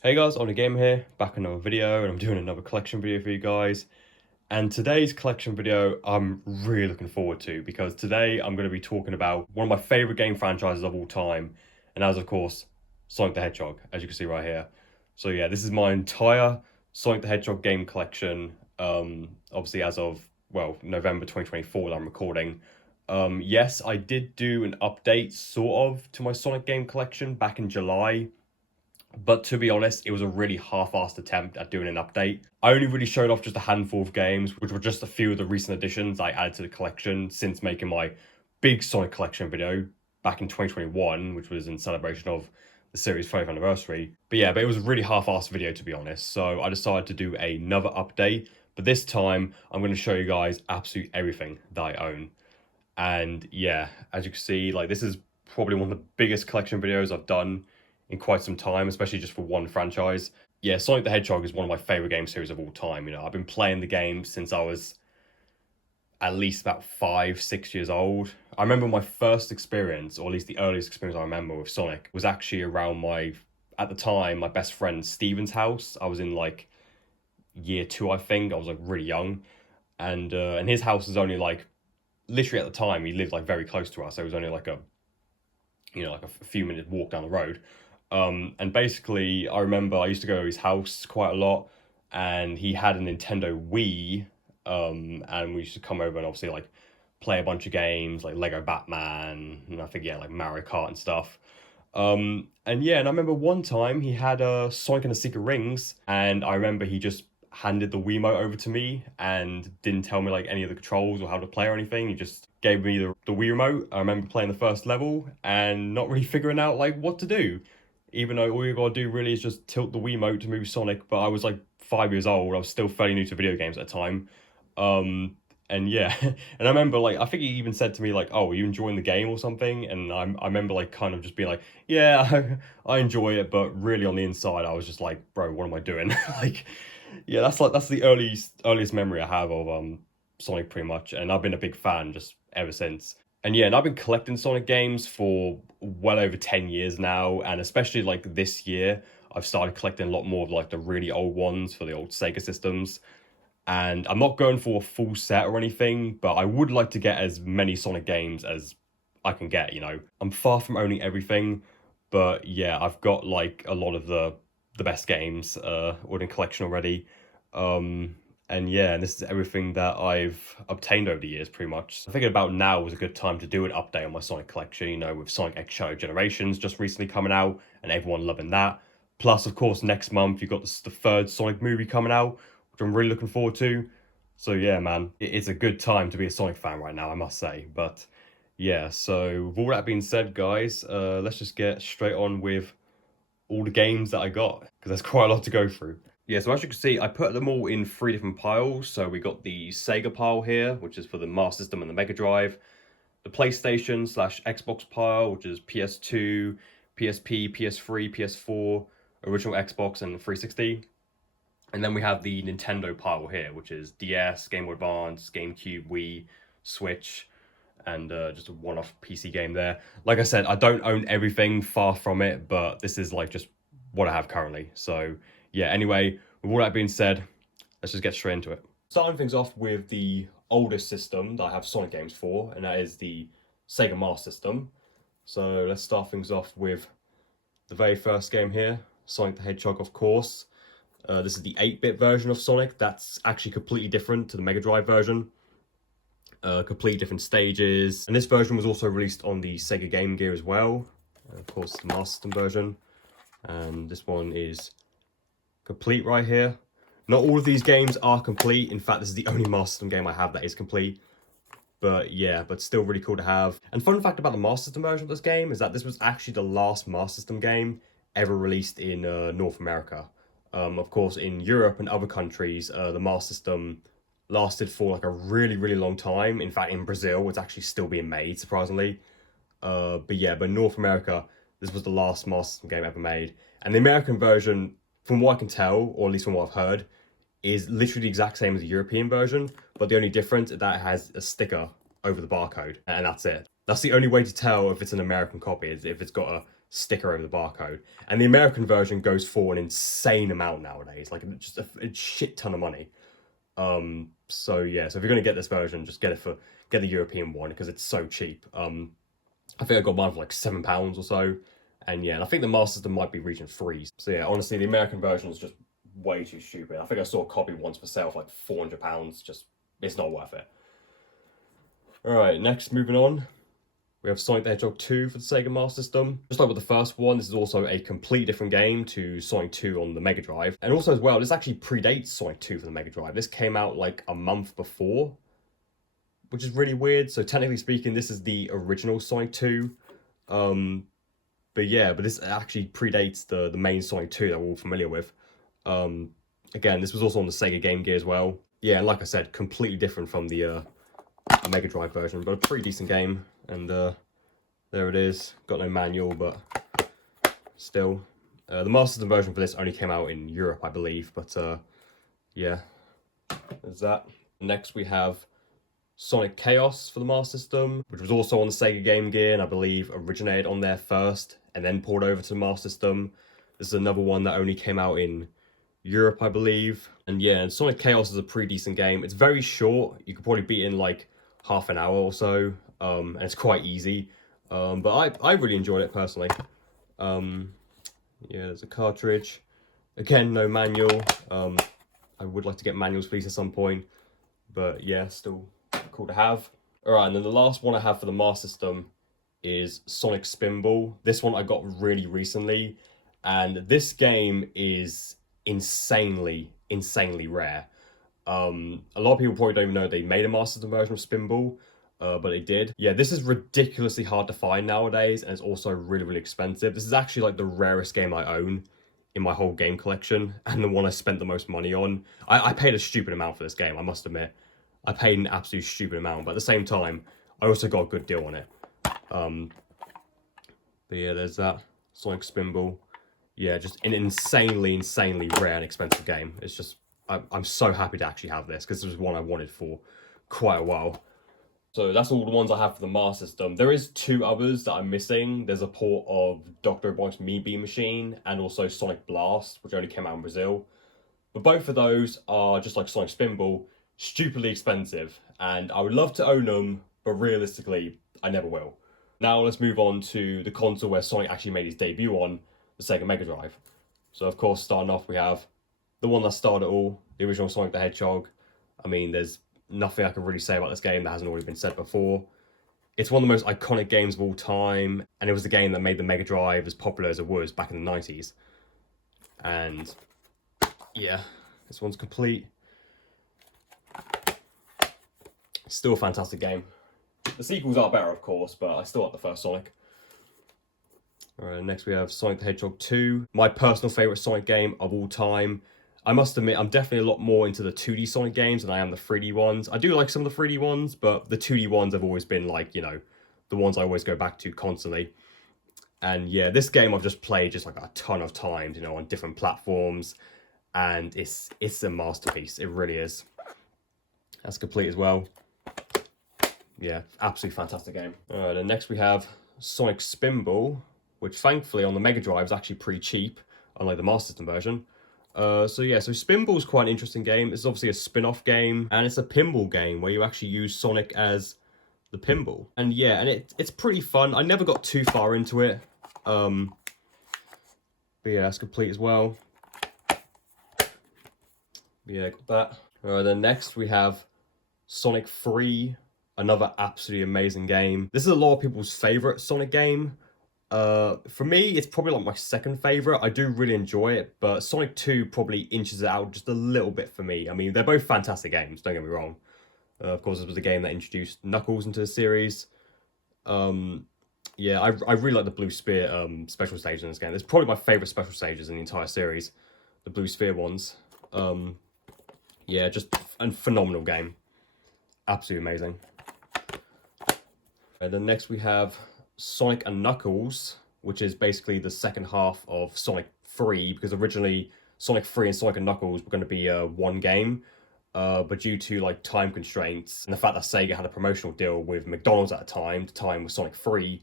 Hey guys, On the Game here, back in another video, and I'm doing another collection video for you guys. And today's collection video I'm really looking forward to because today I'm going to be talking about one of my favorite game franchises of all time, and that is of course Sonic the Hedgehog, as you can see right here. So yeah, this is my entire Sonic the Hedgehog game collection, obviously as of, well, November 2024 that I'm recording. Yes, I did do an update sort of to my Sonic game collection back in July, but to be honest, it was a really half-assed attempt at doing an update. I only really showed off just a handful of games, which were just a few of the recent additions I added to the collection since making my big Sonic collection video back in 2021, which was in celebration of the series' 20th anniversary. But it was a really half-assed video, to be honest, so I decided to do another update. But this time, I'm going to show you guys absolutely everything that I own. And yeah, as you can see, like, this is probably one of the biggest collection videos I've done in quite some time, especially just for one franchise. Yeah, Sonic the Hedgehog is one of my favorite game series of all time. You know, I've been playing the game since I was at least about 5, 6 years old. I remember my first experience, or at least the earliest experience I remember with Sonic, was actually around at the time, my best friend Steven's house. I was in like year two, I think. I was like really young. And his house was only like, literally at the time, he lived like very close to us. So it was only like like a few minute walk down the road. And basically, I remember I used to go to his house quite a lot, and he had a Nintendo Wii. And we used to come over and obviously like play a bunch of games like Lego Batman, and I think like Mario Kart and stuff. And I remember one time he had a Sonic and the Secret Rings, and I remember he just handed the Wiimote over to me and didn't tell me like any of the controls or how to play or anything. He just gave me the Wii remote. I remember playing the first level and not really figuring out like what to do, even though all you gotta do really is just tilt the Wiimote to move Sonic. But I was like 5 years old. I was still fairly new to video games at the time. And yeah, and I remember like I think he even said to me like, "Oh, are you enjoying the game or something?" And I remember like kind of just being like, "Yeah, I enjoy it," but really on the inside I was just like, "Bro, what am I doing?" Like, yeah, that's the earliest memory I have of Sonic pretty much, and I've been a big fan just ever since. And I've been collecting Sonic games for well over 10 years now, and especially like this year, I've started collecting a lot more of like the really old ones for the old Sega systems. And I'm not going for a full set or anything, but I would like to get as many Sonic games as I can get, you know. I'm far from owning everything, but yeah, I've got like a lot of the best games in collection already. Um and this is everything that I've obtained over the years pretty much. I figured about now was a good time to do an update on my Sonic collection, you know, with Sonic X Shadow Generations just recently coming out and everyone loving that. Plus, of course, next month you've got the third Sonic movie coming out, which I'm really looking forward to. So yeah, man, it's a good time to be a Sonic fan right now, I must say. But yeah, so with all that being said, guys, let's just get straight on with all the games that I got, because there's quite a lot to go through. Yeah, so as you can see, I put them all in 3 different piles. So we got the Sega pile here, which is for the Master System and the Mega Drive. The PlayStation slash Xbox pile, which is PS2, PSP, PS3, PS4, original Xbox, and 360. And then we have the Nintendo pile here, which is DS, Game Boy Advance, GameCube, Wii, Switch, and just a one-off PC game there. Like I said, I don't own everything, far from it, but this is like just what I have currently. So yeah, anyway, with all that being said, let's just get straight into it. Starting things off with the oldest system that I have Sonic games for, and that is the Sega Master System. So let's start things off with the very first game here, Sonic the Hedgehog, of course. This is the 8-bit version of Sonic. That's actually completely different to the Mega Drive version. Completely different stages. And this version was also released on the Sega Game Gear as well. Of course, the Master System version. And this one is complete right here. Not all of these games are complete. In fact, this is the only Master System game I have that is complete. But yeah, but still really cool to have. And fun fact about the Master System version of this game is that this was actually the last Master System game ever released in North America. Of course, in Europe and other countries, the Master System lasted for like a really, really long time. In fact, in Brazil, it's actually still being made, surprisingly. But North America, this was the last Master System game ever made. And the American version, from what I can tell, or at least from what I've heard, is literally the exact same as the European version, but the only difference is that it has a sticker over the barcode, and that's it. That's the only way to tell if it's an American copy, is if it's got a sticker over the barcode. And the American version goes for an insane amount nowadays, like just a shit ton of money. So yeah, so if you're gonna get this version, just get the European one because it's so cheap. I think I got mine for like £7 or so, and yeah, and I think the Master System might be region 3. So yeah, honestly, the American version is just way too stupid. I think I saw a copy once for sale for like £400. Just it's not worth it. All right, next moving on. We have Sonic the Hedgehog 2 for the Sega Master System. Just like with the first one, this is also a completely different game to Sonic 2 on the Mega Drive. And also as well, this actually predates Sonic 2 for the Mega Drive. This came out like a month before, which is really weird. So technically speaking, this is the original Sonic 2. But yeah, but this actually predates the main Sonic 2 that we're all familiar with. Again, this was also on the Sega Game Gear as well. Yeah, and like I said, completely different from the Mega Drive version, but a pretty decent game. And there it is. Got no manual, but still. The Master System version for this only came out in Europe, I believe. But yeah, there's that. Next we have Sonic Chaos for the Master System, which was also on the Sega Game Gear, and I believe originated on there first, and then poured over to the Master System. This is another one that only came out in Europe, I believe. And yeah, and Sonic Chaos is a pretty decent game. It's very short. You could probably beat it in like half an hour or so. And it's quite easy, but I really enjoyed it personally. Yeah, there's a cartridge. Again, no manual. I would like to get manuals please at some point, but yeah, still cool to have. All right, and then the last one I have for the Master System is Sonic Spinball. This one I got really recently, and this game is insanely rare. A lot of people probably don't even know they made a Master System version of Spinball. But they did. Yeah, this is ridiculously hard to find nowadays, and it's also really expensive. This is actually like the rarest game I own in my whole game collection, and the one I spent the most money on. I paid a stupid amount for this game, I must admit. I paid an absolute stupid amount, but at the same time, I also got a good deal on it. But yeah, there's that. Sonic Spinball. Yeah, just an insanely rare and expensive game. It's just, I'm so happy to actually have this, because this was one I wanted for quite a while. So that's all the ones I have for the Master System. There is 2 others that I'm missing. There's a port of Dr. Robotnik's Mean Bean Machine and also Sonic Blast, which only came out in Brazil. But both of those are, just like Sonic Spinball, stupidly expensive. And I would love to own them, but realistically, I never will. Now let's move on to the console where Sonic actually made his debut on, the Sega Mega Drive. So of course, starting off, we have the one that started it all, the original Sonic the Hedgehog. I mean, there's nothing I can really say about this game that hasn't already been said before. It's one of the most iconic games of all time, and it was the game that made the Mega Drive as popular as it was back in the 90s. And yeah, this one's complete. Still a fantastic game. The sequels are better, of course, but I still like the first Sonic. Alright, next we have Sonic the Hedgehog 2. My personal favourite Sonic game of all time. I must admit, I'm definitely a lot more into the 2D Sonic games than I am the 3D ones. I do like some of the 3D ones, but the 2D ones have always been like, you know, the ones I always go back to constantly. And yeah, this game I've just played just like a ton of times, you know, on different platforms. And it's a masterpiece. It really is. That's complete as well. Yeah, absolutely fantastic game. Alright, and next we have Sonic Spinball, which thankfully on the Mega Drive is actually pretty cheap, unlike the Master System version. So yeah, so Spinball's quite an interesting game. It's obviously a spin-off game, and it's a pinball game where you actually use Sonic as the pinball. And yeah, and it's pretty fun. I never got too far into it. But yeah, it's complete as well. But yeah, got that. Then next we have Sonic 3, another absolutely amazing game. This is a lot of people's favorite Sonic game. For me, it's probably like my second favorite. I do really enjoy it, but Sonic 2 probably inches it out just a little bit for me. I mean, they're both fantastic games, don't get me wrong. Of course, this was the game that introduced Knuckles into the series. Yeah, I really like the Blue Sphere special stage in this game. It's probably my favorite special stages in the entire series, the Blue Sphere ones. Yeah, just a phenomenal game. Absolutely amazing. And then next we have Sonic and Knuckles, which is basically the second half of Sonic 3, because originally Sonic 3 and Sonic and Knuckles were going to be one game, but due to like time constraints and the fact that Sega had a promotional deal with McDonald's at the time with Sonic 3,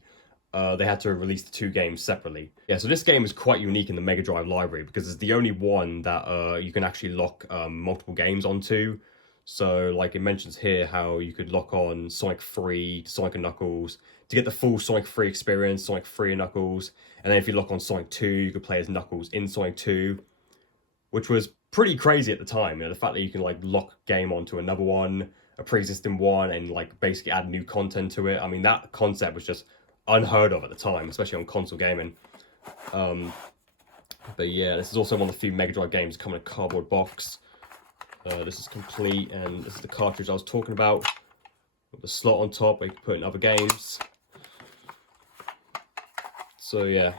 they had to release the two games separately. Yeah, so this game is quite unique in the Mega Drive library because it's the only one that you can actually lock multiple games onto. So, like it mentions here, how you could lock on Sonic 3 to Sonic and Knuckles to get the full Sonic 3 experience, Sonic 3 and Knuckles. And then if you lock on Sonic 2, you could play as Knuckles in Sonic 2, which was pretty crazy at the time. You know, the fact that you can like lock game onto another one, a pre-existing one, and like basically add new content to it. I mean, that concept was just unheard of at the time, especially on console gaming. But yeah, this is also one of the few Mega Drive games coming in a cardboard box. This is complete, and this is the cartridge I was talking about, with the slot on top where you can put in other games. So yeah,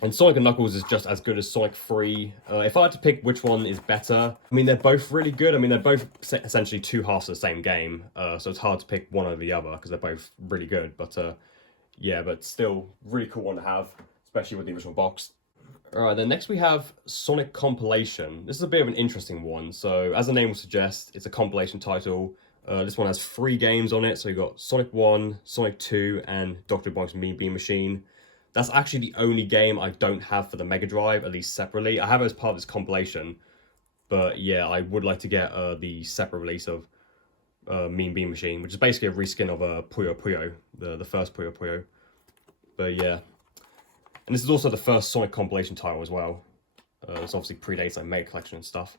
and Sonic and Knuckles is just as good as Sonic 3. If I had to pick which one is better, I mean, they're both really good. I mean, they're both essentially two halves of the same game, so it's hard to pick one over the other because they're both really good. But yeah, but still, really cool one to have, especially with the original box. Alright, then next we have Sonic Compilation. This is a bit of an interesting one. So, as the name will suggest, it's a compilation title. This one has 3 games on it. So, you've got Sonic 1, Sonic 2, and Dr. Bonk's Mean Bean Machine. That's actually the only game I don't have for the Mega Drive, at least separately. I have it as part of this compilation. But yeah, I would like to get the separate release of Mean Bean Machine, which is basically a reskin of Puyo Puyo, the first Puyo Puyo. But yeah. And this is also the first Sonic compilation title as well. This obviously predates like Mega Collection and stuff.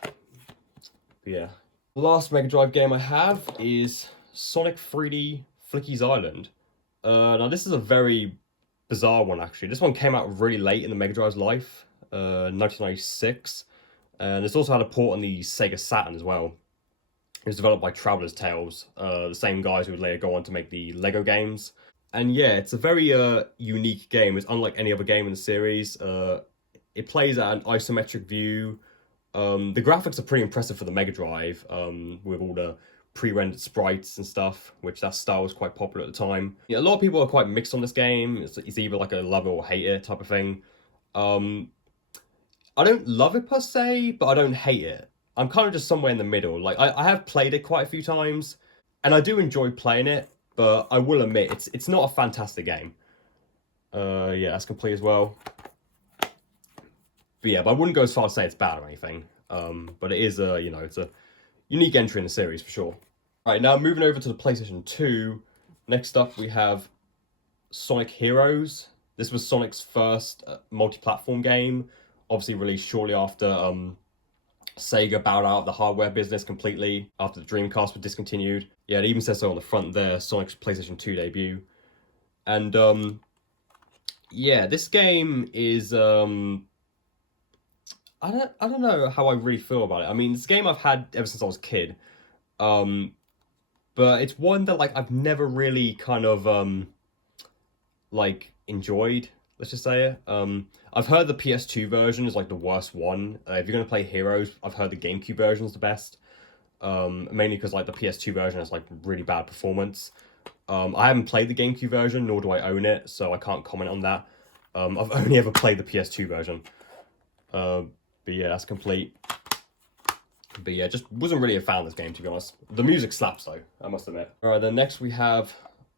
But yeah. The last Mega Drive game I have is Sonic 3D Flicky's Island. Now this is a very bizarre one actually. This one came out really late in the Mega Drive's life, 1996. And it's also had a port on the Sega Saturn as well. It was developed by Traveller's Tales, the same guys who would later go on to make the Lego games. And yeah, it's a very unique game. It's unlike any other game in the series. It plays at an isometric view. The graphics are pretty impressive for the Mega Drive, with all the pre-rendered sprites and stuff, which that style was quite popular at the time. Yeah, a lot of people are quite mixed on this game. It's either like a love it or hate it type of thing. I don't love it per se, but I don't hate it. I'm kind of just somewhere in the middle. Like I have played it quite a few times, and I do enjoy playing it. But I will admit, it's not a fantastic game. Yeah, that's complete as well. But yeah, but I wouldn't go as far as say it's bad or anything. But it is you know, it's a unique entry in the series for sure. Alright, now moving over to the PlayStation 2. Next up we have Sonic Heroes. This was Sonic's first multi-platform game. Obviously released shortly after Sega bowed out of the hardware business completely after the Dreamcast was discontinued. Yeah, it even says so on the front there, Sonic's PlayStation 2 debut. And yeah, this game is I don't know how I really feel about it. I mean, it's a game I've had ever since I was a kid. But it's one that like I've never really kind of like enjoyed, let's just say it. I've heard the PS2 version is like the worst one. If you're gonna play Heroes, I've heard the GameCube version is the best. Mainly because like the PS2 version has like really bad performance. I haven't played the GameCube version, nor do I own it, so I can't comment on that. I've only ever played the PS2 version. But yeah, that's complete. But yeah, just wasn't really a fan of this game, to be honest. The music slaps though, I must admit. Alright, then next we have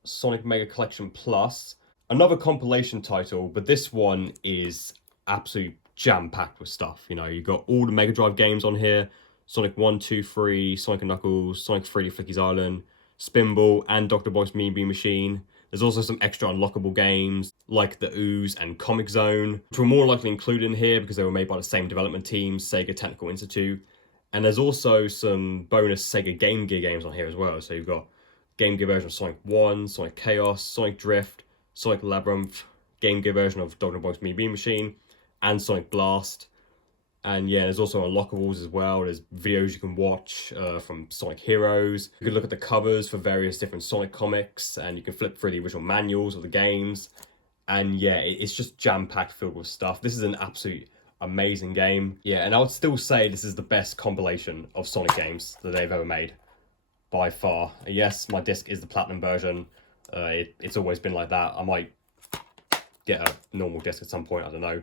Sonic Mega Collection Plus. Another compilation title, but this one is absolutely jam-packed with stuff. You know, you've got all the Mega Drive games on here. Sonic 1, 2, 3, Sonic and Knuckles, Sonic 3D Flicky's Island, Spinball, and Dr. Boy's Mean Bean Machine. There's also some extra unlockable games, like the Ooze and Comic Zone, which were more likely included in here because they were made by the same development team, Sega Technical Institute. And there's also some bonus Sega Game Gear games on here as well. So you've got Game Gear version of Sonic 1, Sonic Chaos, Sonic Drift, Sonic Labyrinth, Game Gear version of Dr. Boy's Mean Bean Machine, and Sonic Blast. And yeah, there's also unlockables as well. There's videos you can watch from Sonic Heroes. You can look at the covers for various different Sonic comics, and you can flip through the original manuals of the games. And yeah, it's just jam-packed filled with stuff. This is an absolute amazing game. Yeah, and I would still say this is the best compilation of Sonic games that they've ever made, by far. Yes, my disc is the Platinum version. It's always been like that. I might get a normal disc at some point, I don't know.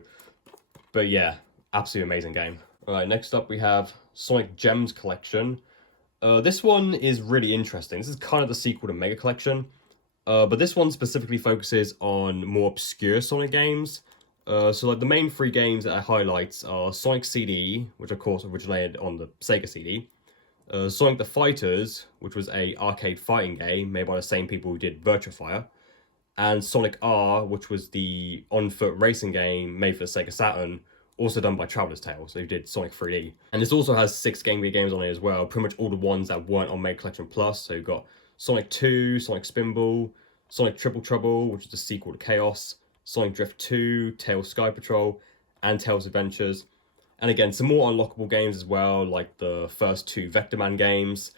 But yeah, absolutely amazing game. Alright, next up we have Sonic Gems Collection. This one is really interesting. This is kind of the sequel to Mega Collection. But this one specifically focuses on more obscure Sonic games. So like the main three games that it highlights are Sonic CD, which of course originated on the Sega CD, Sonic the Fighters, which was a arcade fighting game made by the same people who did Virtua Fire, and Sonic R, which was the on-foot racing game made for the Sega Saturn, also done by Traveller's Tale, so they did Sonic 3D. And this also has 6 Game Gear games on it as well, pretty much all the ones that weren't on Mega Collection Plus. So you've got Sonic 2, Sonic Spinball, Sonic Triple Trouble, which is the sequel to Chaos, Sonic Drift 2, Tails Sky Patrol, and Tails Adventures. And again, some more unlockable games as well, like the first 2 Vector Man games.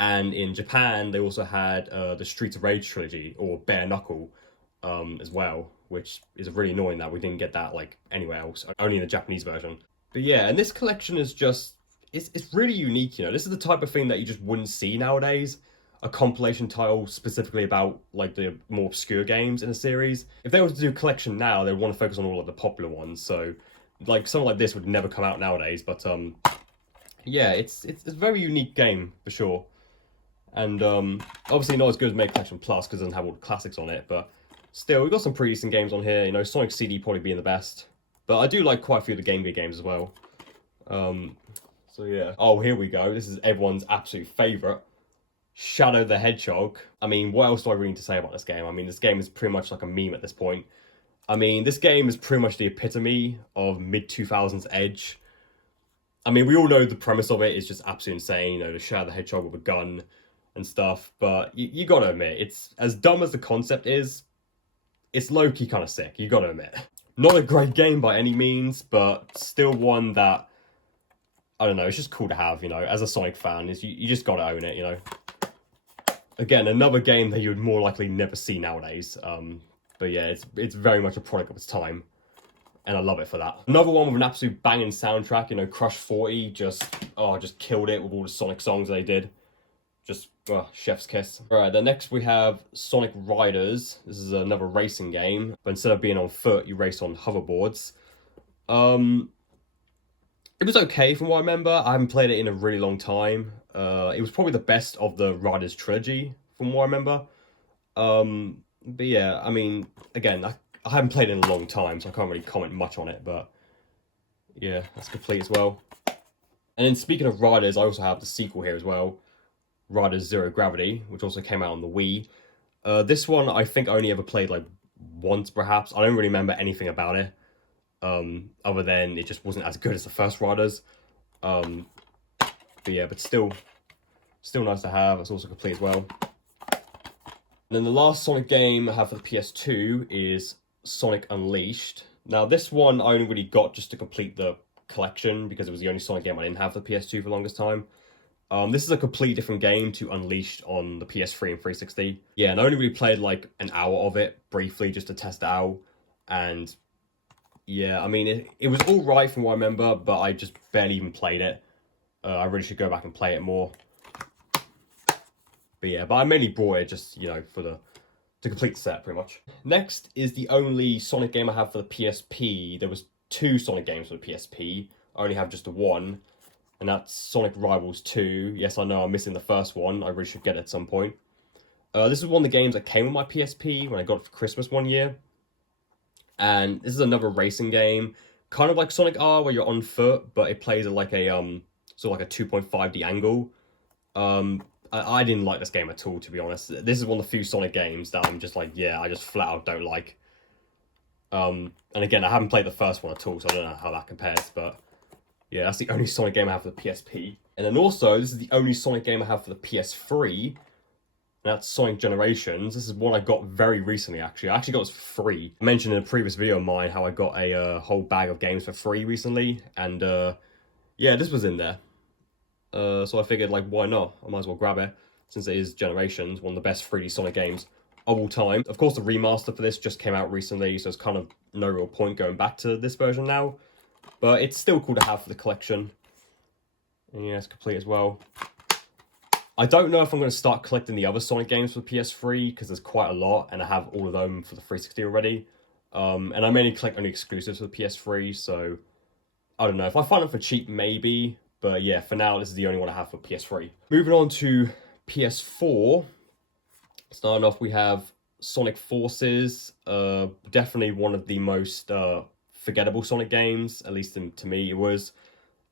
And in Japan, they also had the Streets of Rage trilogy, or Bare Knuckle, as well, which is really annoying that we didn't get that like anywhere else, only in the Japanese version. But yeah, and this collection is just, it's really unique, you know. This is the type of thing that you just wouldn't see nowadays. A compilation title specifically about like the more obscure games in a series. If they were to do a collection now, they'd want to focus on all of the popular ones. So like something like this would never come out nowadays. But yeah, it's a very unique game for sure. And obviously not as good as Mega Collection Plus because it doesn't have all the classics on it, but still, we've got some pretty decent games on here. You know, Sonic CD probably being the best, but I do like quite a few of the Game Gear games as well. So yeah. Oh, here we go. This is everyone's absolute favorite, Shadow the Hedgehog. I mean, what else do I really need to say about this game? I mean, this game is pretty much like a meme at this point. I mean, this game is pretty much the epitome of mid-2000s Edge. I mean, we all know the premise of it is just absolutely insane. You know, the Shadow the Hedgehog with a gun and stuff, but you gotta admit, it's as dumb as the concept is, it's low-key kind of sick, you gotta admit. Not a great game by any means, but still one that, I don't know, it's just cool to have, you know, as a Sonic fan, is you just gotta own it, you know. Again, another game that you would more likely never see nowadays, but yeah, it's very much a product of its time, and I love it for that. Another one with an absolute banging soundtrack, you know, Crush 40, just killed it with all the Sonic songs they did. Just, chef's kiss. Alright, then next we have Sonic Riders. This is another racing game, but instead of being on foot, you race on hoverboards. It was okay from what I remember. I haven't played it in a really long time. It was probably the best of the Riders trilogy, from what I remember. But yeah, I mean, again, I haven't played it in a long time, so I can't really comment much on it, but yeah, that's complete as well. And then speaking of Riders, I also have the sequel here as well, Riders Zero Gravity, which also came out on the Wii. This one I think I only ever played like once perhaps. I don't really remember anything about it, other than it just wasn't as good as the first Riders. But yeah, but still nice to have. It's also complete as well. And then the last Sonic game I have for the PS2 is Sonic Unleashed. Now this one I only really got just to complete the collection because it was the only Sonic game I didn't have for the PS2 for the longest time. This is a completely different game to Unleashed on the PS3 and 360. Yeah, and I only really played like an hour of it briefly just to test it out. And yeah, I mean, it was all right from what I remember, but I just barely even played it. I really should go back and play it more. But yeah, but I mainly bought it just, you know, to complete the set pretty much. Next is the only Sonic game I have for the PSP. There was 2 Sonic games for the PSP. I only have just the one. And that's Sonic Rivals 2. Yes, I know I'm missing the first one. I really should get it at some point. This is one of the games that came with my PSP when I got it for Christmas one year. And this is another racing game. Kind of like Sonic R, where you're on foot, but it plays at like a, sort of like a 2.5D angle. I didn't like this game at all, to be honest. This is one of the few Sonic games that I'm just like, yeah, I just flat out don't like. And again, I haven't played the first one at all, so I don't know how that compares, but yeah, that's the only Sonic game I have for the PSP. And then also, this is the only Sonic game I have for the PS3. And that's Sonic Generations. This is one I got very recently, actually. I actually got this for free. I mentioned in a previous video of mine how I got a whole bag of games for free recently. And yeah, this was in there. So I figured, like, why not? I might as well grab it, since it is Generations, one of the best 3D Sonic games of all time. Of course, the remaster for this just came out recently, so it's kind of no real point going back to this version now. But it's still cool to have for the collection. And yeah, it's complete as well. I don't know if I'm going to start collecting the other Sonic games for the PS3, because there's quite a lot, and I have all of them for the 360 already. And I mainly collect only exclusives for the PS3, so I don't know. If I find them for cheap, maybe. But yeah, for now, this is the only one I have for PS3. Moving on to PS4. Starting off, we have Sonic Forces, definitely one of the most forgettable Sonic games, at least to me it was.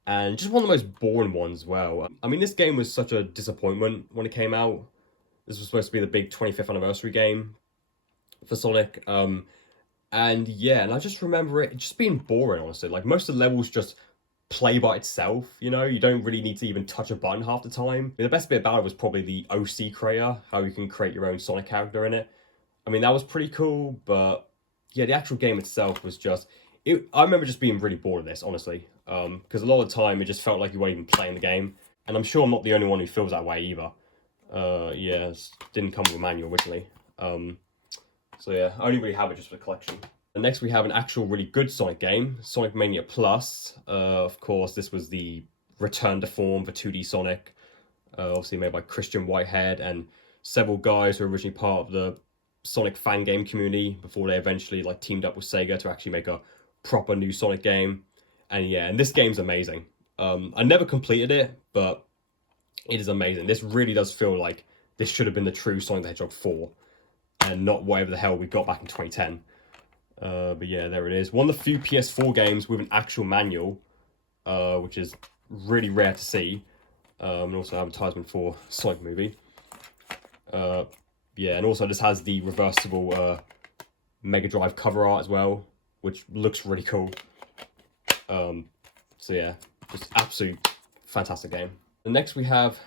And just one of the most boring ones as well. I mean, this game was such a disappointment when it came out. This was supposed to be the big 25th anniversary game for Sonic. And yeah, and I just remember it just being boring, honestly. Like, most of the levels just play by itself, you know? You don't really need to even touch a button half the time. I mean, the best bit about it was probably the OC creator, how you can create your own Sonic character in it. I mean, that was pretty cool, but yeah, the actual game itself was just... I remember just being really bored of this, honestly. Because a lot of the time, it just felt like you weren't even playing the game. And I'm sure I'm not the only one who feels that way either. Yeah, it didn't come with a manual originally. So yeah, I only really have it just for the collection. And next we have an actual really good Sonic game, Sonic Mania Plus. Of course, this was the return to form for 2D Sonic. Obviously made by Christian Whitehead and several guys who were originally part of the Sonic fan game community before they eventually like teamed up with Sega to actually make a proper new Sonic game. And yeah, and this game's amazing. I never completed it, but it is amazing. This really does feel like this should have been the true Sonic the Hedgehog 4 and not whatever the hell we got back in 2010. But yeah, there it is. One of the few PS4 games with an actual manual, which is really rare to see. And also advertisement for Sonic movie. Yeah, and also this has the reversible Mega Drive cover art as well, which looks really cool. So yeah, just absolute fantastic game. And next we have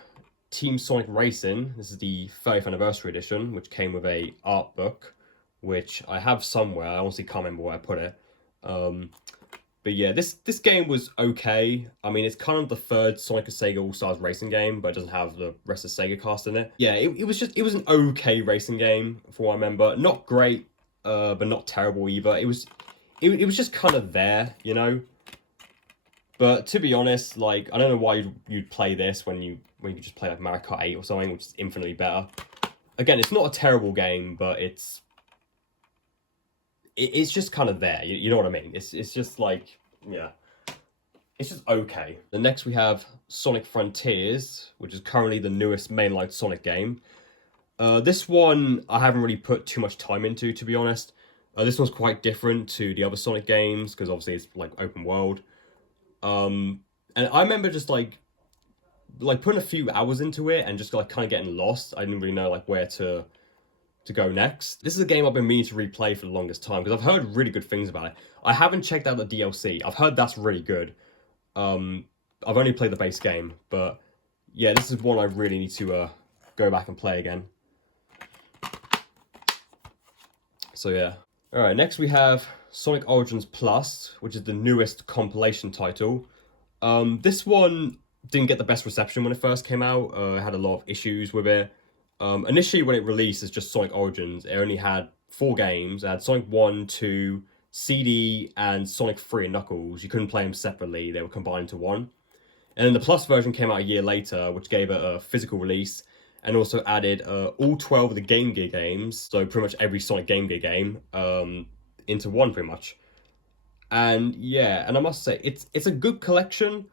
Team Sonic Racing. This is the 30th anniversary edition, which came with a art book, which I have somewhere. I honestly can't remember where I put it. But yeah, this game was okay. I mean, it's kind of the third Sonic and Sega All-Stars racing game, but it doesn't have the rest of Sega cast in it. Yeah, it was an okay racing game, for what I remember. Not great, but not terrible either. It was just kind of there, you know? But to be honest, like, I don't know why you'd play this when you could just play like Mario Kart 8 or something, which is infinitely better. Again, it's not a terrible game, but it's just kind of there. You know what I mean? It's just like, yeah, it's just okay. The next we have Sonic Frontiers, which is currently the newest mainline Sonic game. This one I haven't really put too much time into, to be honest. This one's quite different to the other Sonic games because obviously it's like open world. And I remember just like putting a few hours into it and just like kind of getting lost. I didn't really know like where to go next. This is a game I've been meaning to replay for the longest time because I've heard really good things about it. I haven't checked out the DLC. I've heard that's really good. I've only played the base game, but yeah, this is one I really need to go back and play again. So yeah. Alright, next we have Sonic Origins Plus, which is the newest compilation title. This one didn't get the best reception when it first came out. It had a lot of issues with it. Initially, when it released as just Sonic Origins, it only had 4 games. It had Sonic 1, 2, CD, and Sonic 3 and Knuckles. You couldn't play them separately. They were combined into one. And then the Plus version came out a year later, which gave it a physical release and also added all 12 of the Game Gear games, so pretty much every Sonic Game Gear game, into one pretty much. And yeah, and I must say, it's a good collection,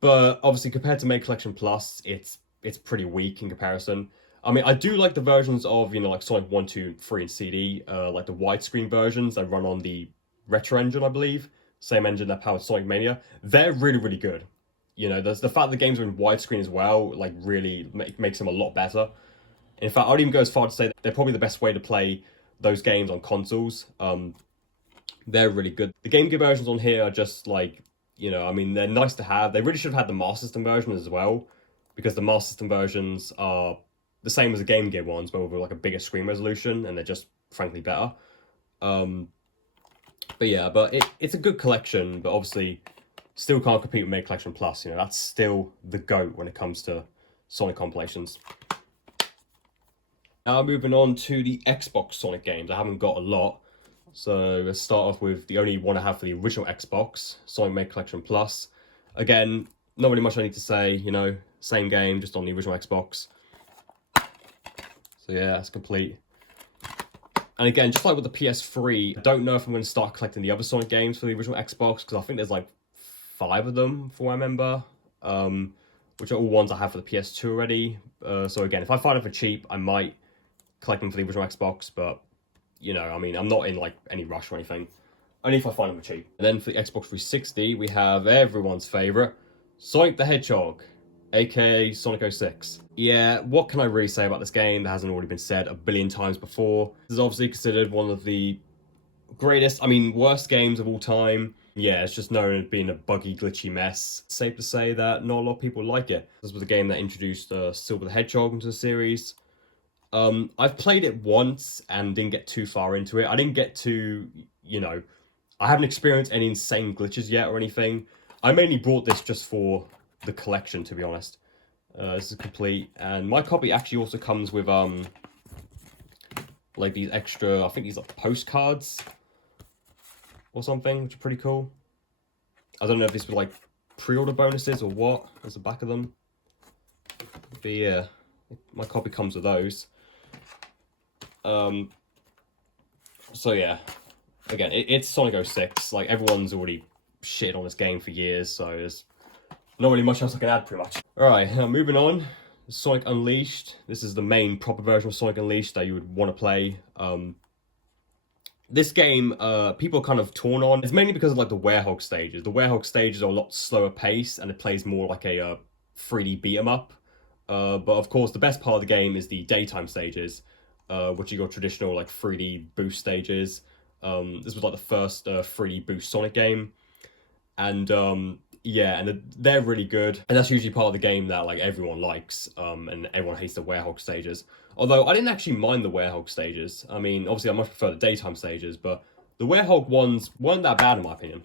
but obviously compared to Mega Collection Plus, it's pretty weak in comparison. I mean, I do like the versions of, you know, like Sonic 1, 2, 3 and CD, like the widescreen versions that run on the Retro engine, I believe. Same engine that powered Sonic Mania. They're really, really good. You know, there's the fact the games are in widescreen as well, like, really makes them a lot better. In fact, I would even go as far to say that they're probably the best way to play those games on consoles. They're really good. The Game Gear versions on here are just like, you know, I mean, they're nice to have. They really should have had the Master System version as well, because the Master System versions are the same as the Game Gear ones, but with like a bigger screen resolution, and they're just frankly better. But yeah, but it's a good collection, but obviously still can't compete with Mega Collection Plus. You know, that's still the GOAT when it comes to Sonic compilations. Now moving on to the Xbox Sonic games. I haven't got a lot, so let's start off with the only one I have for the original Xbox, Sonic Mega Collection Plus. Again, not really much I need to say, you know, same game, just on the original Xbox. So yeah, it's complete. And again, just like with the PS3, I don't know if I'm going to start collecting the other Sonic games for the original Xbox, because I think there's like 5 of them, from what I remember, which are all ones I have for the PS2 already. So again, if I find them for cheap, I might collect them for the original Xbox, but you know, I mean, I'm not in like any rush or anything. Only if I find them cheap. And then for the Xbox 360, we have everyone's favorite, Sonic the Hedgehog, aka Sonic 06. Yeah, what can I really say about this game that hasn't already been said a billion times before? This is obviously considered one of the greatest, I mean, worst games of all time. Yeah, it's just known as being a buggy, glitchy mess. It's safe to say that not a lot of people like it. This was a game that introduced Silver the Hedgehog into the series. I've played it once and didn't get too far into it. I didn't get to, you know, I haven't experienced any insane glitches yet or anything. I mainly bought this just for the collection, to be honest. This is complete, and my copy actually also comes with like these extra, I think these are postcards or something, which are pretty cool. I don't know if these were like pre-order bonuses or what. There's the back of them. But yeah, my copy comes with those. So yeah, again, it's Sonic 06. Like, everyone's already shitted on this game for years, so there's not really much else I can add, pretty much. Alright, moving on. Sonic Unleashed. This is the main proper version of Sonic Unleashed that you would want to play. This game, people are kind of torn on. It's mainly because of like the Hedgehog stages. The Hedgehog stages are a lot slower pace, and it plays more like a 3D beat 'em up. But of course, the best part of the game is the daytime stages, which are your traditional like 3D boost stages. This was like the first 3D boost Sonic game, and yeah, and they're really good, and that's usually part of the game that like everyone likes, and everyone hates the Hedgehog stages. Although I didn't actually mind the Hedgehog stages. I mean, obviously I much prefer the daytime stages, but the Hedgehog ones weren't that bad in my opinion.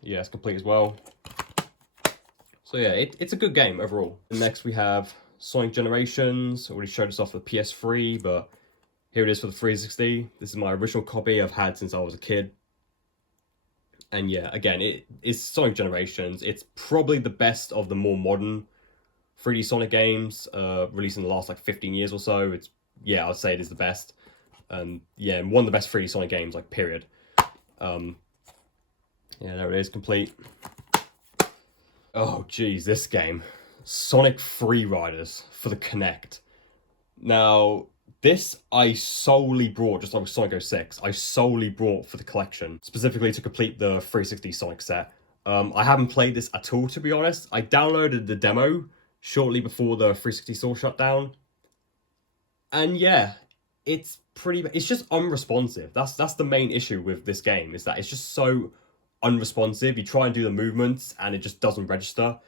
Yeah, it's complete as well. So yeah, it's a good game overall. And next we have Sonic Generations. I already showed this off for the PS3, but here it is for the 360. This is my original copy I've had since I was a kid. And yeah, again, it is Sonic Generations. It's probably the best of the more modern 3D Sonic games, released in the last like 15 years or so. It's, yeah, I'd say it is the best. And yeah, one of the best 3D Sonic games, like, period. Yeah, there it is, complete. Oh, geez, this game. Sonic Free Riders for the Kinect. Now, this I solely brought, just like Sonic 06, I solely brought for the collection, specifically to complete the 360 Sonic set. I haven't played this at all, to be honest. I downloaded the demo shortly before the 360 store shut down. And yeah, it's just unresponsive. That's the main issue with this game, is that it's just so unresponsive. You try and do the movements and it just doesn't register,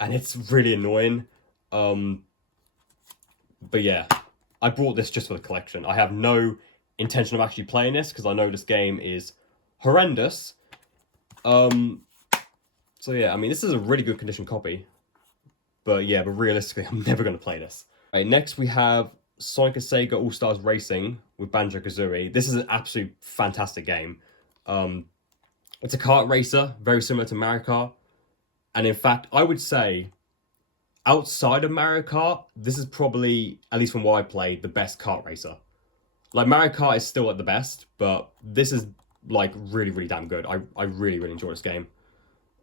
and it's really annoying. But yeah, I bought this just for the collection. I have no intention of actually playing this because I know this game is horrendous. So yeah, I mean, this is a really good condition copy, but yeah, but realistically, I'm never going to play this. Right, next we have Sonic and Sega All-Stars Racing with Banjo-Kazooie. This is an absolute fantastic game. It's a kart racer, very similar to Mario Kart. And in fact, I would say, outside of Mario Kart, this is probably, at least from what I played, the best kart racer. Like, Mario Kart is still at the best, but this is, like, really, really damn good. I really, really enjoy this game.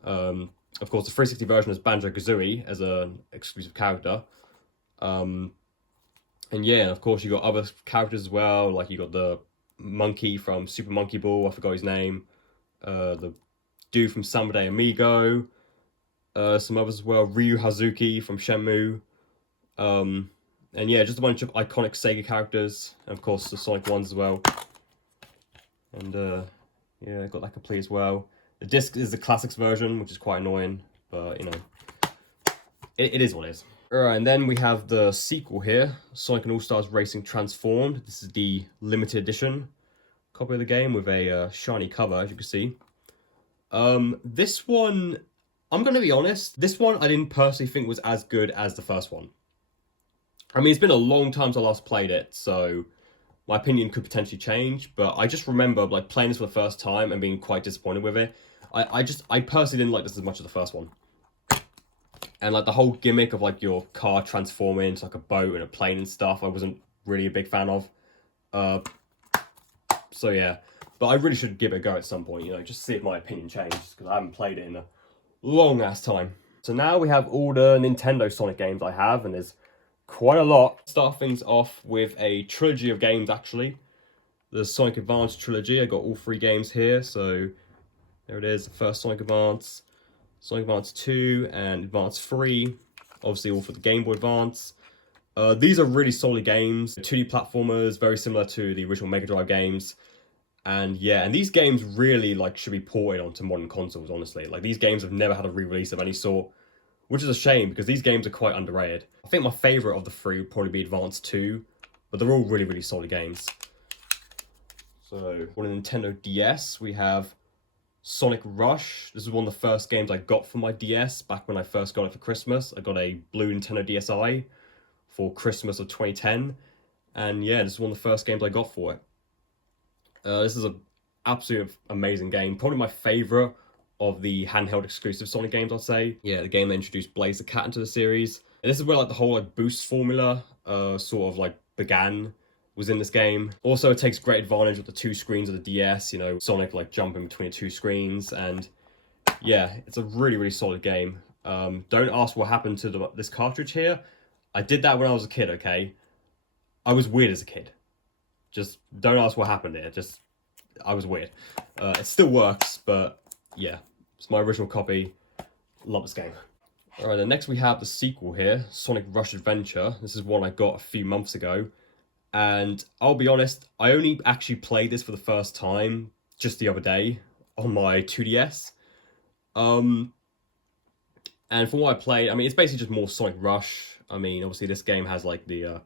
Of course, the 360 version has Banjo-Kazooie as an exclusive character. And yeah, of course, you got other characters as well. Like, you got the monkey from Super Monkey Ball, I forgot his name. The dude from Samurai Amigo. Some others as well. Ryu Hazuki from Shenmue. And yeah, just a bunch of iconic Sega characters. And of course, the Sonic ones as well. And yeah, got that complete as well. The disc is the classics version, which is quite annoying, but you know, it is what it is. Alright, and then we have the sequel here, Sonic and All-Stars Racing Transformed. This is the limited edition copy of the game with a shiny cover, as you can see. This one, I'm going to be honest, this one I didn't personally think was as good as the first one. I mean, it's been a long time since I last played it, so my opinion could potentially change, but I just remember like playing this for the first time and being quite disappointed with it. I personally didn't like this as much as the first one. And like the whole gimmick of like your car transforming into like a boat and a plane and stuff, I wasn't really a big fan of. So yeah, but I really should give it a go at some point, you know, just see if my opinion changes, because I haven't played it in a long ass time. So now we have all the Nintendo Sonic games I have, and there's quite a lot. Start things off with a trilogy of games, actually. The Sonic Advance trilogy. I got all 3 games here, so there it is. The first Sonic Advance, Sonic Advance 2, and Advance 3. Obviously all for the Game Boy Advance. These are really solid games. 2D platformers, very similar to the original Mega Drive games. And yeah, and these games really should be ported onto modern consoles, honestly. Like, these games have never had a re-release of any sort, which is a shame because these games are quite underrated. I think my favourite of the 3 would probably be Advance 2, but they're all really, really solid games. So, on a Nintendo DS, we have Sonic Rush. This is one of the first games I got for my DS back when I first got it for Christmas. I got a blue Nintendo DSi for Christmas of 2010. And yeah, this is one of the first games I got for it. This is an absolutely amazing game. Probably my favourite of the handheld exclusive Sonic games, I'd say. Yeah, the game that introduced Blaze the Cat into the series. And this is where the whole boost formula sort of began, was in this game. Also, it takes great advantage of the 2 screens of the DS, Sonic jumping between the 2 screens. And yeah, it's a really, really solid game. Don't ask what happened to this cartridge here. I did that when I was a kid, okay? I was weird as a kid. Just don't ask what happened there. I was weird. It still works, but yeah, it's my original copy. Love this game. Alright, then next we have the sequel here, Sonic Rush Adventure. This is one I got a few months ago. And I'll be honest, I only actually played this for the first time just the other day on my 2DS. And from what I played, I mean, it's basically just more Sonic Rush. I mean, obviously this game has the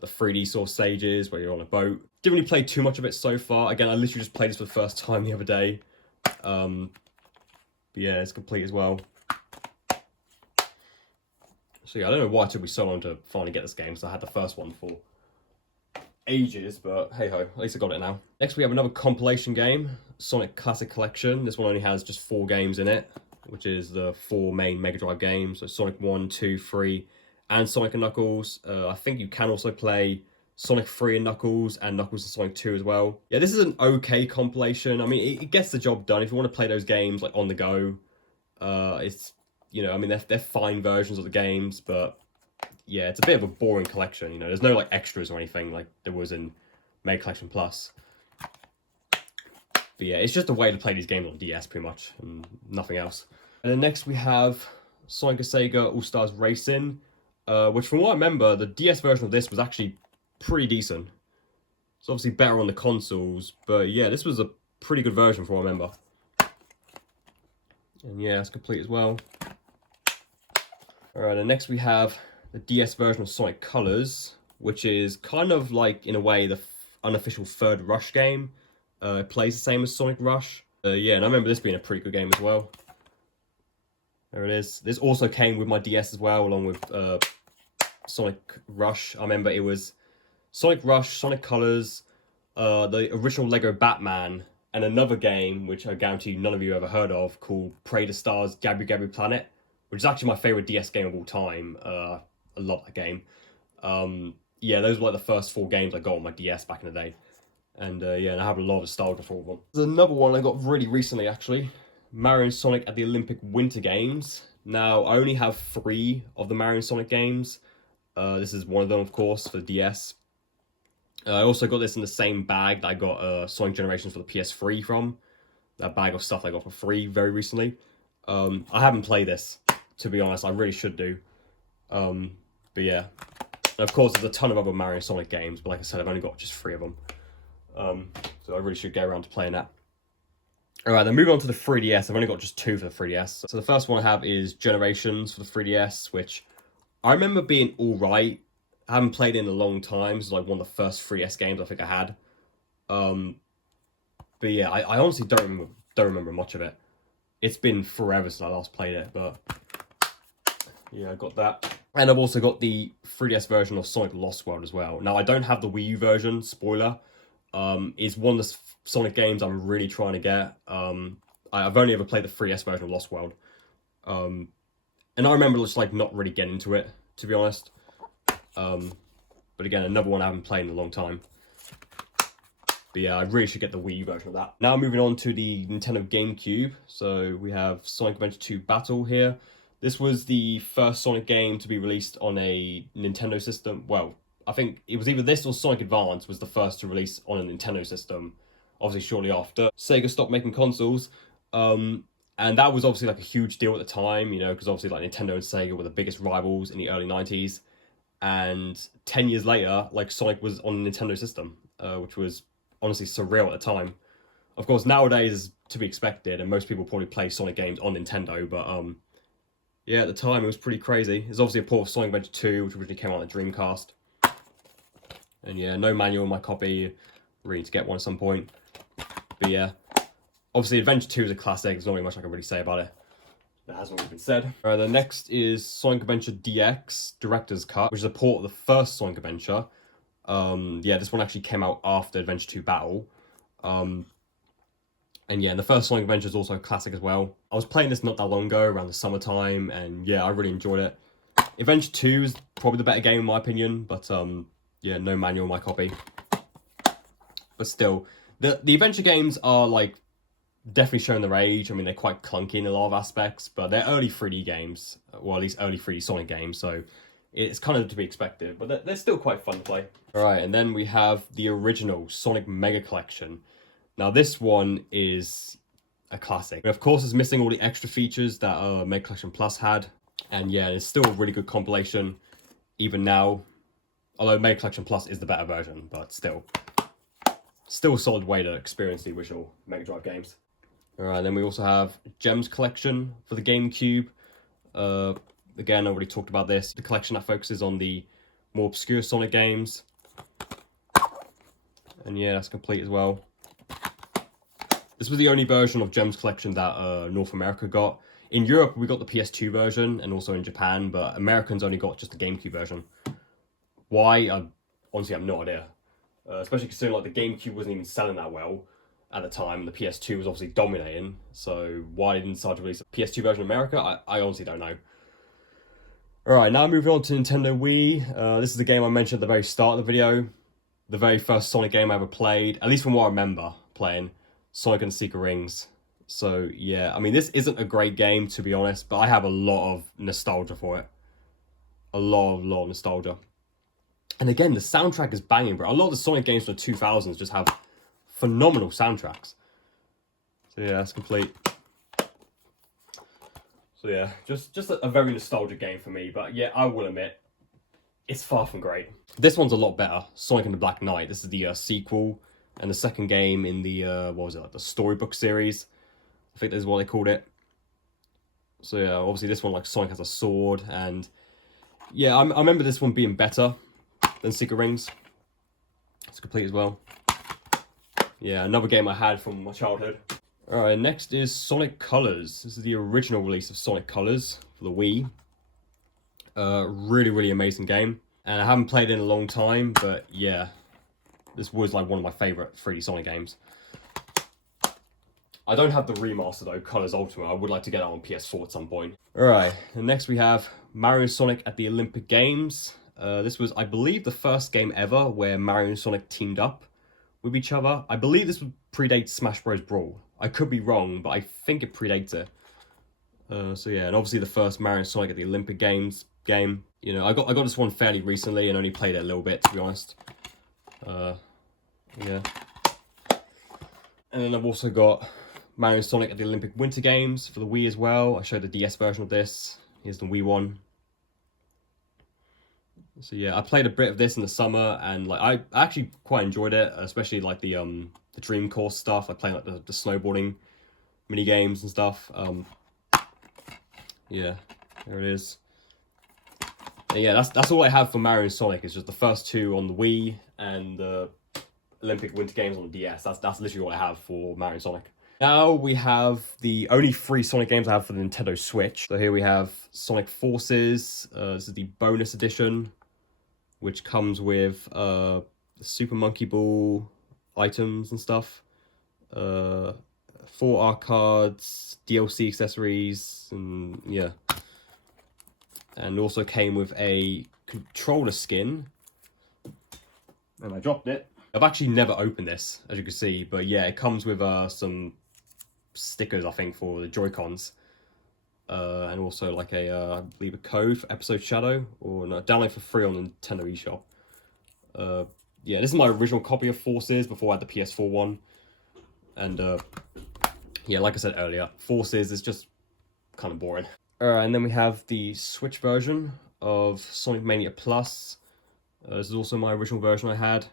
3D sort of stages where you're on a boat. Didn't really play too much of it so far. Again, I literally just played this for the first time the other day. But yeah, it's complete as well. So yeah, I don't know why it took me so long to finally get this game, because I had the first one for ages, but hey ho, at least I got it now. Next we have another compilation game, Sonic Classic Collection. This one only has just 4 games in it, which is the 4 main Mega Drive games. So Sonic 1, 2, 3, and Sonic and Knuckles. I think you can also play Sonic 3 and Knuckles and Sonic 2 as well. Yeah, this is an okay compilation. I mean, it gets the job done. If you want to play those games on the go, it's, I mean, they're fine versions of the games, but yeah, it's a bit of a boring collection. There's no extras or anything like there was in Mega Collection Plus. But yeah, it's just a way to play these games on DS pretty much, and nothing else. And then next we have Sonic Sega All-Stars Racing. Which, from what I remember, the DS version of this was actually pretty decent. It's obviously better on the consoles, but yeah, this was a pretty good version from what I remember. And yeah, it's complete as well. Alright, and next we have the DS version of Sonic Colors, which is kind of in a way, the unofficial third Rush game. It plays the same as Sonic Rush. Yeah, and I remember this being a pretty good game as well. There it is. This also came with my DS as well, along with Sonic Rush. I remember it was Sonic Rush, Sonic Colors, the original Lego Batman, and another game, which I guarantee none of you ever heard of, called Pray the Stars Gabby Gabby Planet, which is actually my favourite DS game of all time. I love that game. Yeah, those were the first 4 games I got on my DS back in the day. And yeah, and I have a lot of nostalgia for them. There's another one I got really recently, actually. Mario and Sonic at the Olympic Winter Games. Now, I only have 3 of the Mario and Sonic games. This is one of them, of course, for the DS. I also got this in the same bag that I got Sonic Generations for the PS3 from. That bag of stuff I got for free very recently. I haven't played this, to be honest. I really should do. But yeah. And of course, there's a ton of other Mario and Sonic games, but like I said, I've only got just 3 of them. So I really should get around to playing that. Alright, then moving on to the 3DS. I've only got just 2 for the 3DS. So the first one I have is Generations for the 3DS, which I remember being alright. I haven't played it in a long time. It's one of the first 3DS games I think I had. But yeah, I honestly don't remember much of it. It's been forever since I last played it, but yeah, I got that. And I've also got the 3DS version of Sonic Lost World as well. Now, I don't have the Wii U version, spoiler. It's one of the Sonic games I'm really trying to get. I've only ever played the 3DS version of Lost World. And I remember just not really getting into it, to be honest. But again, another one I haven't played in a long time. But yeah, I really should get the Wii U version of that. Now moving on to the Nintendo GameCube. So we have Sonic Adventure 2 Battle here. This was the first Sonic game to be released on a Nintendo system. Well, I think it was either this or Sonic Advance was the first to release on a Nintendo system. Obviously, shortly after Sega stopped making consoles, and that was obviously like a huge deal at the time, you know, because obviously like Nintendo and Sega were the biggest rivals in the early '90s. And 10 years later, like Sonic was on a Nintendo system, which was honestly surreal at the time. Of course, nowadays is to be expected, and most people probably play Sonic games on Nintendo, but yeah, at the time it was pretty crazy. There's obviously a port of Sonic Adventure 2, which originally came out on the Dreamcast. And yeah, no manual in my copy. Really need to get one at some point. But yeah, obviously Adventure 2 is a classic. There's not really much I can really say about it. That hasn't already been said. The next is Sonic Adventure DX Director's Cut, which is a port of the first Sonic Adventure. Yeah, this one actually came out after Adventure 2 Battle. And yeah, the first Sonic Adventure is also a classic as well. I was playing this not that long ago, around the summertime, and yeah, I really enjoyed it. Adventure 2 is probably the better game in my opinion, but yeah, no manual in my copy. But still, the adventure games are like definitely showing their age. I mean, they're quite clunky in a lot of aspects, but they're early 3D games, well, at least early 3D Sonic games, so it's kind of to be expected, but they're still quite fun to play. Alright, and then we have the original Sonic Mega Collection. Now, this one is a classic. Of course, it's missing all the extra features that Mega Collection Plus had. And yeah, it's still a really good compilation, even now. Although Mega Collection Plus is the better version, but still a solid way to experience the original Mega Drive games. Alright, then we also have Gems Collection for the GameCube. Again, I already talked about this. The collection that focuses on the more obscure Sonic games. And yeah, that's complete as well. This was the only version of Gems Collection that North America got. In Europe, we got the PS2 version, and also in Japan, but Americans only got just the GameCube version. Why? I honestly have no idea. Especially considering like the GameCube wasn't even selling that well at the time, and the PS2 was obviously dominating. So why they didn't decide to release a PS2 version in America, I honestly don't know. Alright, now moving on to Nintendo Wii. This is the game I mentioned at the very start of the video. The very first Sonic game I ever played, at least from what I remember playing. Sonic and the Secret Rings. So yeah, I mean, this isn't a great game to be honest, but I have a lot of nostalgia for it. A lot of nostalgia. And again, the soundtrack is banging, bro. A lot of the Sonic games from the 2000s just have phenomenal soundtracks. So yeah, that's complete. So yeah, just a very nostalgic game for me, but yeah, I will admit, it's far from great. This one's a lot better. Sonic and the Black Knight. This is the sequel and the second game in the, what was it, like the Storybook series. I think that's what they called it. So yeah, obviously this one, like, Sonic has a sword, and yeah, I remember this one being better than Secret Rings. It's complete as well. Yeah, another game I had from my childhood. Alright, next is Sonic Colors. This is the original release of Sonic Colors for the Wii. Really amazing game. And I haven't played it in a long time, but yeah, this was like one of my favourite 3D Sonic games. I don't have the remaster though, Colors Ultimate. I would like to get that on PS4 at some point. Alright, and next we have Mario and Sonic at the Olympic Games. This was, I believe, the first game ever where Mario and Sonic teamed up with each other. I believe this would predate Smash Bros. Brawl. I could be wrong, but I think it predates it. So yeah, and obviously the first Mario and Sonic at the Olympic Games game. You know, I got this one fairly recently and only played it a little bit, to be honest. Yeah. And then I've also got Mario and Sonic at the Olympic Winter Games for the Wii as well. I showed the DS version of this. Here's the Wii one. So yeah, I played a bit of this in the summer, and like I actually quite enjoyed it, especially like the Dream Course stuff. I played like the snowboarding mini games and stuff. Yeah, there it is. And yeah, that's all I have for Mario and Sonic. It's just the first two on the Wii and the Olympic Winter Games on the DS. That's literally what I have for Mario and Sonic. Now we have the only 3 Sonic games I have for the Nintendo Switch. So here we have Sonic Forces. This is the bonus edition, which comes with Super Monkey Ball items and stuff. 4 art cards, DLC accessories, and yeah. And also came with a controller skin. And I dropped it. I've actually never opened this, as you can see, but yeah, it comes with some stickers, I think, for the Joy-Cons. and also like a I believe a code for Episode Shadow, or no, download for free on the Nintendo eShop. Yeah, this is my original copy of Forces before I had the PS4 one, and yeah, like I said earlier, Forces is just kind of boring. And then we have the Switch version of Sonic Mania Plus. This is also my original version I had.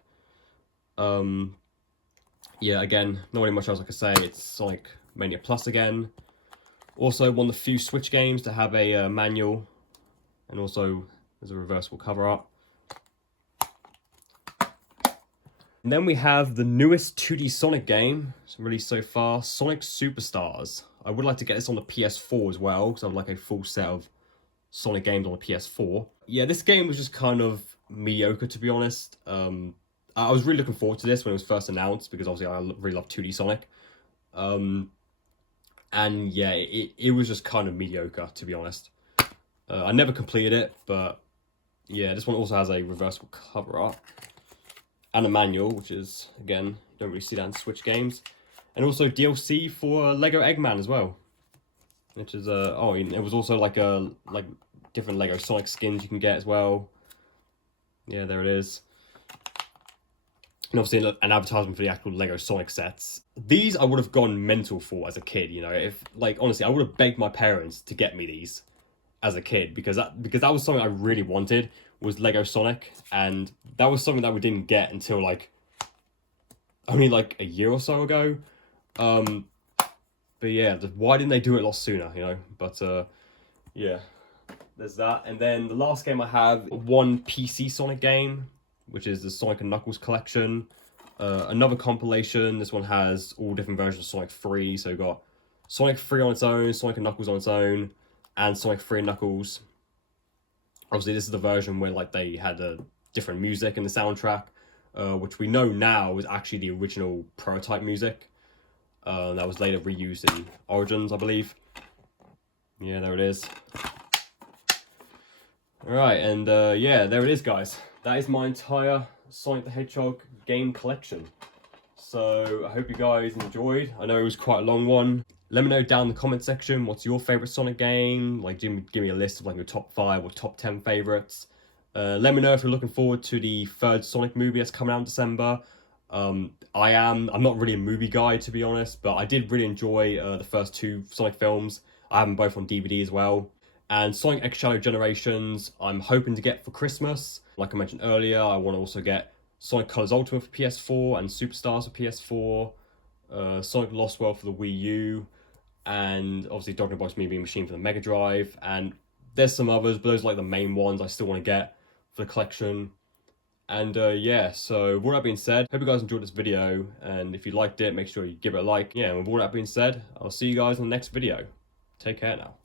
Yeah, again, not really much else I could say. It's Sonic Mania Plus again. Also, one of the few Switch games to have a manual, and also there's a reversible cover art. And then we have the newest 2D Sonic game released so far, Sonic Superstars. I would like to get this on the PS4 as well, because I'd like a full set of Sonic games on the PS4. Yeah, this game was just kind of mediocre, to be honest. I was really looking forward to this when it was first announced, because obviously I really love 2D Sonic. And yeah, it was just kind of mediocre, to be honest. I never completed it, but yeah, this one also has a reversible cover art and a manual, which is, again, you don't really see that in Switch games. And also DLC for Lego Eggman as well, which is oh, it was also like different Lego Sonic skins you can get as well. Yeah, there it is. And obviously an advertisement for the actual Lego Sonic sets. These I would have gone mental for as a kid, you know. If, like, honestly, I would have begged my parents to get me these as a kid, because that was something I really wanted, was Lego Sonic, and that was something that we didn't get until like only like a year or so ago. But yeah, why didn't they do it a lot sooner, you know? But yeah, there's that. And then the last game I have, one PC Sonic game, which is the Sonic and Knuckles collection. Another compilation. This one has all different versions of Sonic 3. So you've got Sonic 3 on its own, Sonic and Knuckles on its own, and Sonic 3 and Knuckles. Obviously, this is the version where like they had a different music in the soundtrack, which we know now is actually the original prototype music. That was later reused in Origins, I believe. Yeah, there it is. Alright, and yeah, there it is, guys. That is my entire Sonic the Hedgehog game collection. So I hope you guys enjoyed. I know it was quite a long one. Let me know down in the comment section what's your favourite Sonic game. Like, give me a list of like your top 5 or top 10 favourites. Let me know if you're looking forward to the third Sonic movie that's coming out in December. I'm not really a movie guy, to be honest, but I did really enjoy the first 2 Sonic films. I have them both on DVD as well. And Sonic X Shadow Generations, I'm hoping to get for Christmas. Like I mentioned earlier, I want to also get Sonic Colors Ultimate for PS4 and Superstars for PS4. Sonic Lost World for the Wii U. And obviously Dr. Box Movie Machine for the Mega Drive. And there's some others, but those are like the main ones I still want to get for the collection. And yeah, so with all that being said, hope you guys enjoyed this video. And if you liked it, make sure you give it a like. Yeah, and with all that being said, I'll see you guys in the next video. Take care now.